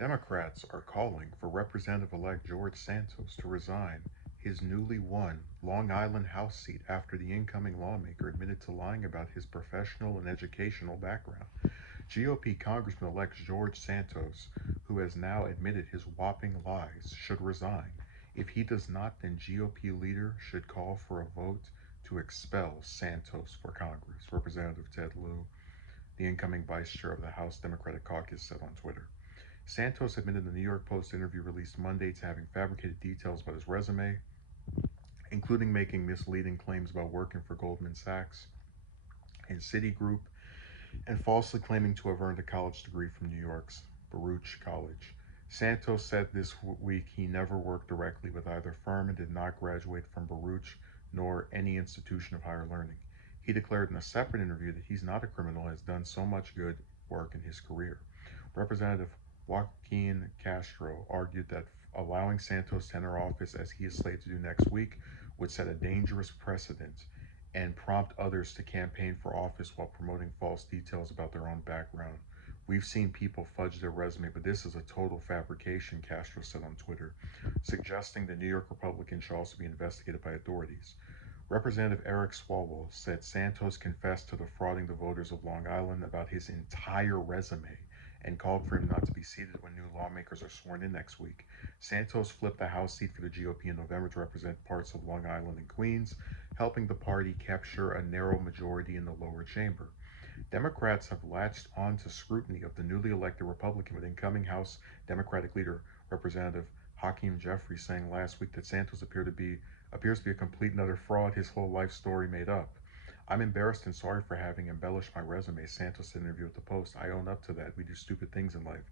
Democrats are calling for Representative-elect George Santos to resign his newly won Long Island House seat after the incoming lawmaker admitted to lying about his professional and educational background. GOP Congressman-elect George Santos, who has now admitted his whopping lies, should resign. If he does not, then GOP leader should call for a vote to expel Santos for Congress. Representative Ted Lieu, the incoming vice chair of the House Democratic Caucus, said on Twitter. Santos admitted in the New York Post interview released Monday to having fabricated details about his resume, including making misleading claims about working for Goldman Sachs and Citigroup, and falsely claiming to have earned a college degree from New York's Baruch College. Santos said this week he never worked directly with either firm and did not graduate from Baruch nor any institution of higher learning. He declared in a separate interview that he's not a criminal and has done so much good work in his career. Representative Joaquin Castro argued that allowing Santos to enter office as he is slated to do next week would set a dangerous precedent and prompt others to campaign for office while promoting false details about their own background. We've seen people fudge their resume, but this is a total fabrication, Castro said on Twitter, suggesting the New York Republican should also be investigated by authorities. Representative Eric Swalwell said Santos confessed to defrauding the voters of Long Island about his entire resume and called for him not to be seated when new lawmakers are sworn in next week. Santos flipped the House seat for the GOP in November to represent parts of Long Island and Queens, helping the party capture a narrow majority in the lower chamber. Democrats have latched on to scrutiny of the newly elected Republican with incoming House Democratic leader Representative Hakeem Jeffries saying last week that Santos appears to be a complete and utter fraud, his whole life story made up. I'm embarrassed and sorry for having embellished my resume, Santos said in an interview with the Post. I own up to that. We do stupid things in life.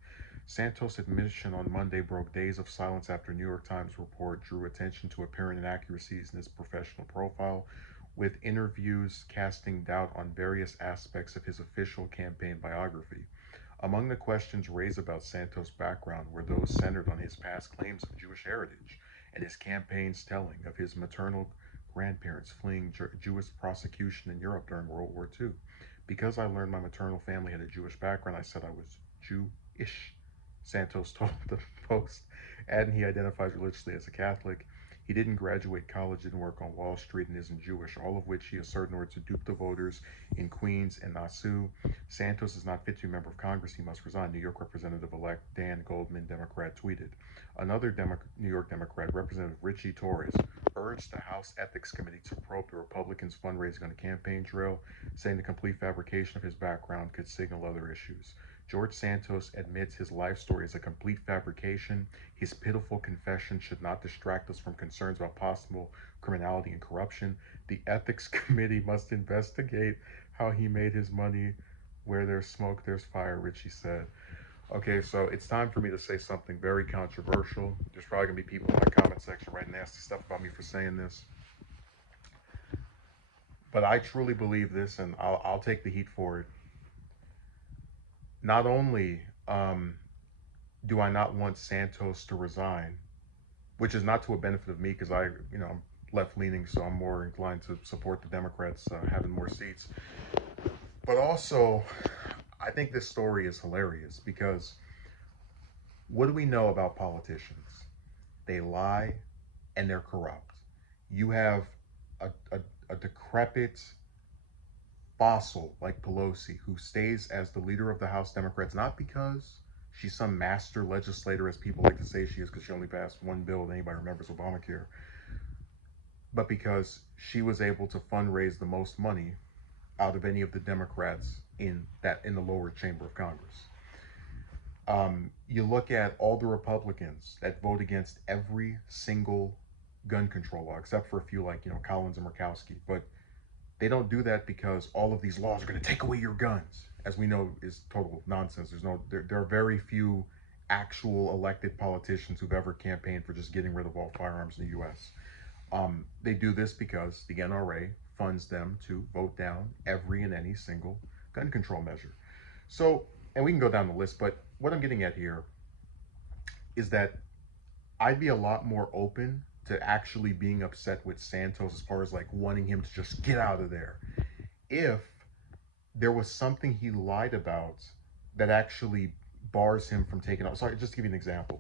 Santos' admission on Monday broke days of silence after a New York Times report drew attention to apparent inaccuracies in his professional profile, with interviews casting doubt on various aspects of his official campaign biography. Among the questions raised about Santos' background were those centered on his past claims of Jewish heritage and his campaign's telling of his maternal grandparents fleeing Jewish persecution in Europe during World War II. Because I learned my maternal family had a Jewish background, I said I was Jewish, Santos told the Post, adding he identifies religiously as a Catholic. He didn't graduate college, didn't work on Wall Street, and isn't Jewish, all of which he asserted in order to dupe the voters in Queens and Nassau. Santos is not fit to be a member of Congress. He must resign. New York Representative-elect Dan Goldman, Democrat, tweeted. Another New York Democrat, Representative Richie Torres, urged the House Ethics Committee to probe the Republicans' fundraising on the campaign trail, saying the complete fabrication of his background could signal other issues. George Santos admits his life story is a complete fabrication. His pitiful confession should not distract us from concerns about possible criminality and corruption. The Ethics Committee must investigate how he made his money. Where there's smoke, there's fire, Richie said. Okay, so it's time for me to say something very controversial. There's probably going to be people in my comment section writing nasty stuff about me for saying this. But I truly believe this, and I'll take the heat for it. Not only do I not want Santos to resign, which is not to a benefit of me because I'm left leaning, so I'm more inclined to support the Democrats having more seats. But also, I think this story is hilarious because what do we know about politicians? They lie and they're corrupt. You have a decrepit fossil like Pelosi who stays as the leader of the House Democrats not because she's some master legislator, as people like to say she is, because she only passed one bill that anybody remembers, Obamacare, but because she was able to fundraise the most money out of any of the Democrats in the lower chamber of Congress. You look at all the Republicans that vote against every single gun control law, except for a few like Collins and Murkowski, but they don't do that because all of these laws are going to take away your guns, as we know is total nonsense. There are very few actual elected politicians who've ever campaigned for just getting rid of all firearms in the U.S. They do this because the NRA funds them to vote down every and any single gun control measure. So, and we can go down the list, but what I'm getting at here is that I'd be a lot more open to actually being upset with Santos as far as like wanting him to just get out of there if there was something he lied about that actually bars him from taking on. Sorry, just to give you an example.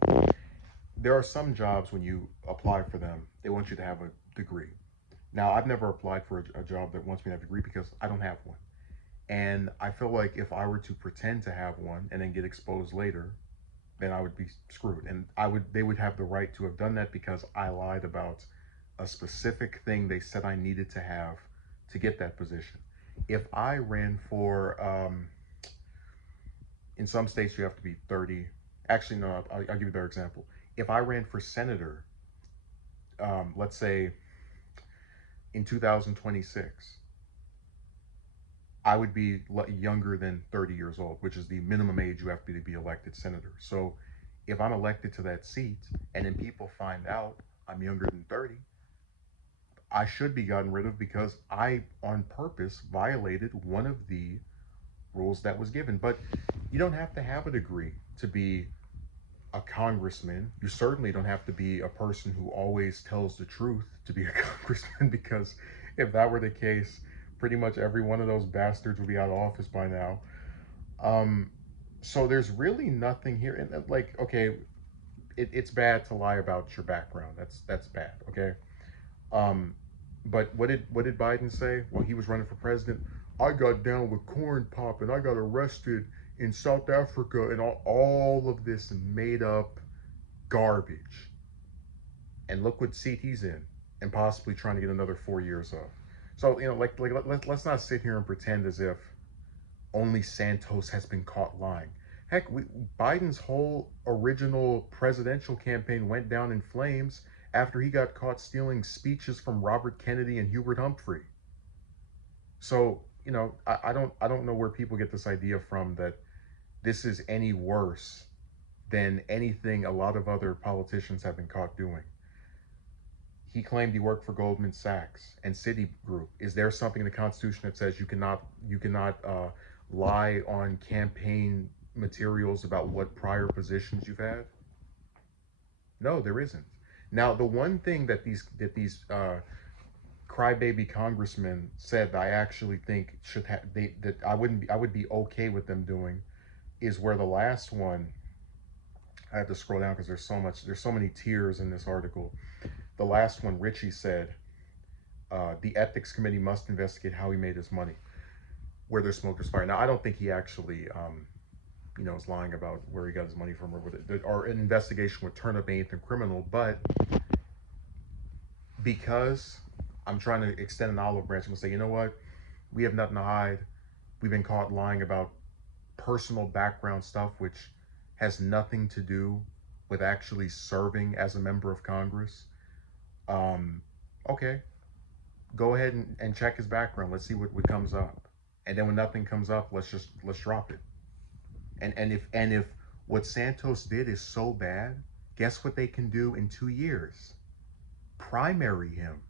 There are some jobs when you apply for them, they want you to have a degree. Now, I've never applied for a job that wants me to have a degree because I don't have one. And I feel like if I were to pretend to have one and then get exposed later, then I would be screwed. And they would have the right to have done that because I lied about a specific thing they said I needed to have to get that position. If I ran for, in some states you have to be 30. Actually, no, I'll give you a better example. If I ran for senator, let's say in 2026, I would be younger than 30 years old, which is the minimum age you have to be elected senator. So if I'm elected to that seat and then people find out I'm younger than 30, I should be gotten rid of because I, on purpose, violated one of the rules that was given. But you don't have to have a degree to be a congressman. You certainly don't have to be a person who always tells the truth to be a congressman, because if that were the case, pretty much every one of those bastards would be out of office by now. Um, so there's really nothing here. And like, okay, it's bad to lie about your background. That's bad. Okay. Um, but what did Biden say? Well, he was running for president. I got down with corn pop and I got arrested in South Africa and all of this made up garbage. And look what seat he's in, and possibly trying to get another 4 years off. So let's not sit here and pretend as if only Santos has been caught lying. Heck, Biden's whole original presidential campaign went down in flames after he got caught stealing speeches from Robert Kennedy and Hubert Humphrey. So, I don't know where people get this idea from that this is any worse than anything a lot of other politicians have been caught doing. He claimed he worked for Goldman Sachs and Citigroup. Is there something in the Constitution that says you cannot lie on campaign materials about what prior positions you've had? No, there isn't. Now, the one thing that these crybaby congressmen said that I actually think should have that I would be okay with them doing is where the last one. I have to scroll down because there's so many tiers in this article. The last one, Richie said, the ethics committee must investigate how he made his money. Where there's smoke, there's fire. Now, I don't think he actually, is lying about where he got his money from, or an investigation would turn up anything criminal. But because I'm trying to extend an olive branch, I'm gonna say, you know what? We have nothing to hide. We've been caught lying about personal background stuff, which has nothing to do with actually serving as a member of Congress. Um, okay, go ahead and check his background. Let's see what comes up. And then when nothing comes up, let's drop it. And if what Santos did is so bad, guess what they can do in 2 years? Primary him.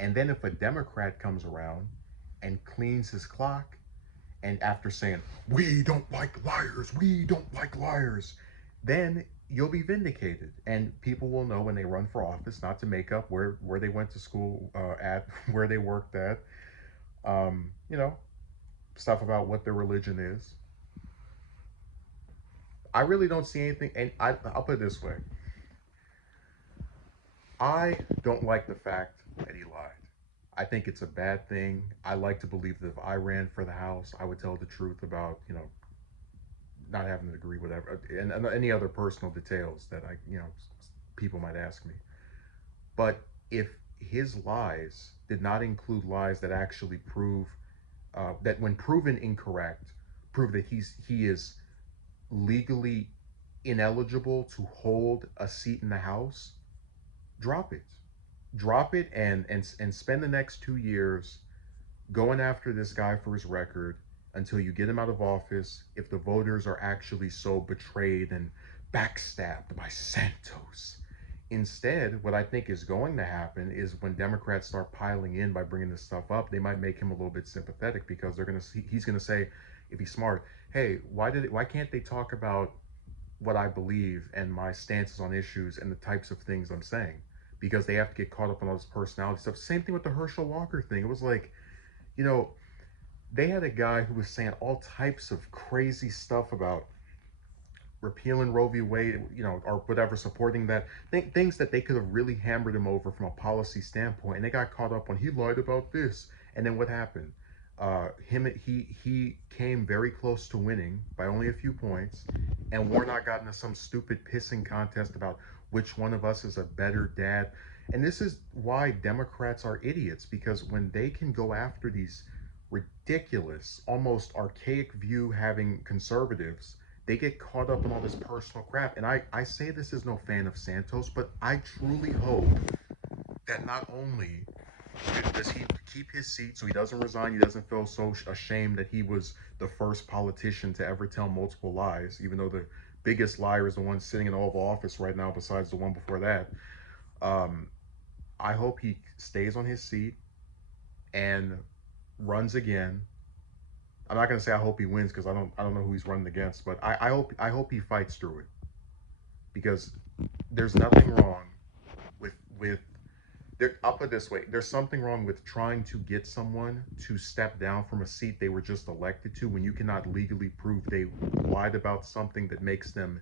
And then if a Democrat comes around and cleans his clock, and after saying, we don't like liars, we don't like liars, then you'll be vindicated. And people will know when they run for office not to make up where they went to school at, where they worked at, um, you know, stuff about what their religion is. I really don't see anything, and I'll put it this way. I don't like the fact that he lied. I think it's a bad thing. I like to believe that if I ran for the House, I would tell the truth about, not having to agree with whatever, and any other personal details that people might ask me. But if his lies did not include lies that actually prove that, when proven incorrect, prove that he is legally ineligible to hold a seat in the House, drop it. Drop it and spend the next 2 years going after this guy for his record until you get him out of office, if the voters are actually so betrayed and backstabbed by Santos. Instead, what I think is going to happen is when Democrats start piling in by bringing this stuff up, they might make him a little bit sympathetic, because he's going to say, if he's smart, hey, why can't they talk about what I believe and my stances on issues and the types of things I'm saying? Because they have to get caught up on all this personality stuff. Same thing with the Herschel Walker thing. It was like, you know, they had a guy who was saying all types of crazy stuff about repealing Roe v. Wade, or whatever, supporting that, things that they could have really hammered him over from a policy standpoint, and they got caught up on he lied about this, and then what happened? He came very close to winning by only a few points, and Warnock got into some stupid pissing contest about which one of us is a better dad. And this is why Democrats are idiots, because when they can go after these ridiculous, almost archaic view having conservatives, they get caught up in all this personal crap. And I say this as no fan of Santos, but I truly hope that not only does he keep his seat so he doesn't resign, he doesn't feel so ashamed that he was the first politician to ever tell multiple lies, even though the biggest liar is the one sitting in the Oval Office right now, besides the one before that. Um, I hope he stays on his seat and runs again. I'm not gonna say I hope he wins because I don't know who he's running against, but I hope he fights through it, because there's nothing wrong with I'll put it this way: there's something wrong with trying to get someone to step down from a seat they were just elected to when you cannot legally prove they lied about something that makes them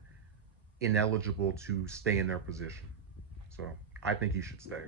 ineligible to stay in their position. So I think he should stay.